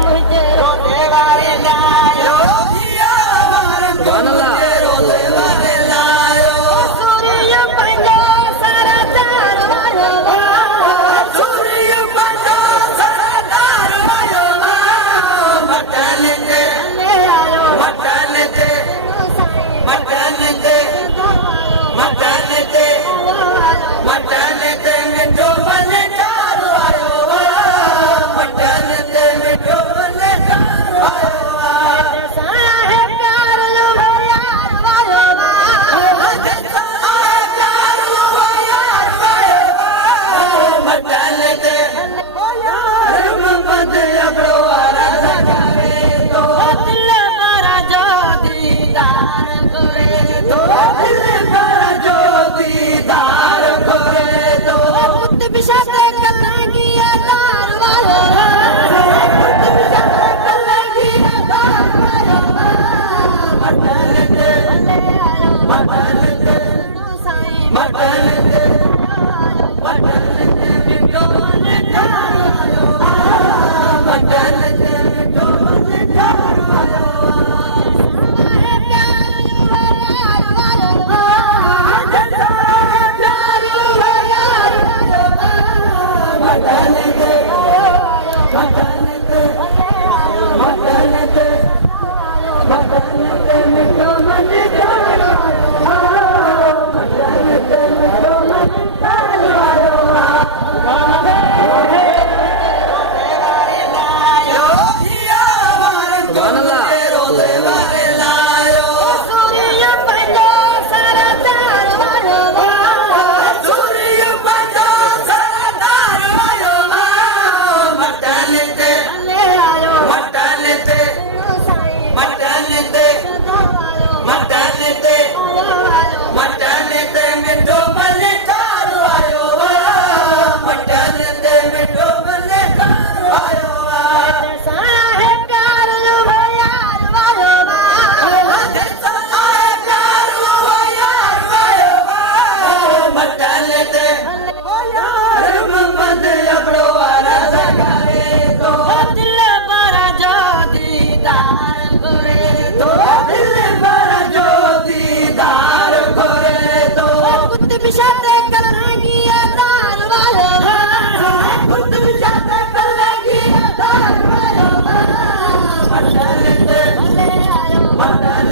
मुझे रोने वाले लायो जिया मारम मुझे रोने वाले लायो सूर्य पंजो सरदार वायो सूर्य पंजो सरदार वायो मटन दे आयो मटन दे मटन दे मटन दे मटन दे मिठो बने चारो आयो मटन दे मिठो बने चारो आयो साया है प्यार लो यार वायो साया प्यार लो यार वायो मटन दे ओ यार मोहब्बत अपनो वाला सगावे तो दिल भरा जो दीदार करे तो दिल भरा जो दीदार करे तो पुत बिशाते कलंगी दार वालो पुत बिशाते कलंगी दार वालो मटन दे मटन दे मटन दे मटन दे मिठो बने चारो आयो मटन दे मिठो बने चारो आयो मटन दे मटन दे मटन दे मटन दे मिठो बने चारो आयो मटन दे मिठो बने चारो आयो जिया मारम मुझे रोने वाले लायो सूर्य पंजो सरदार वायो सूर्य पंजो सरदार वायो मटन दे आयो मटन दे मटन दे मटन दे मटन दे मिठो बने चारो आयो मटन दे मिठो बने चारो आयो साया है प्यार लो यार वायो साया प्यार लो यार वायो मटन दे ओ यार मोहब्बत अपनो वाला सगावे तो दिल भरा जो दीदार करे तो दिल भरा जो दीदार करे तो पुत बिशाते कलंगी दार वालो पुत बिशाते कलंगी दार वालो मटन दे मटन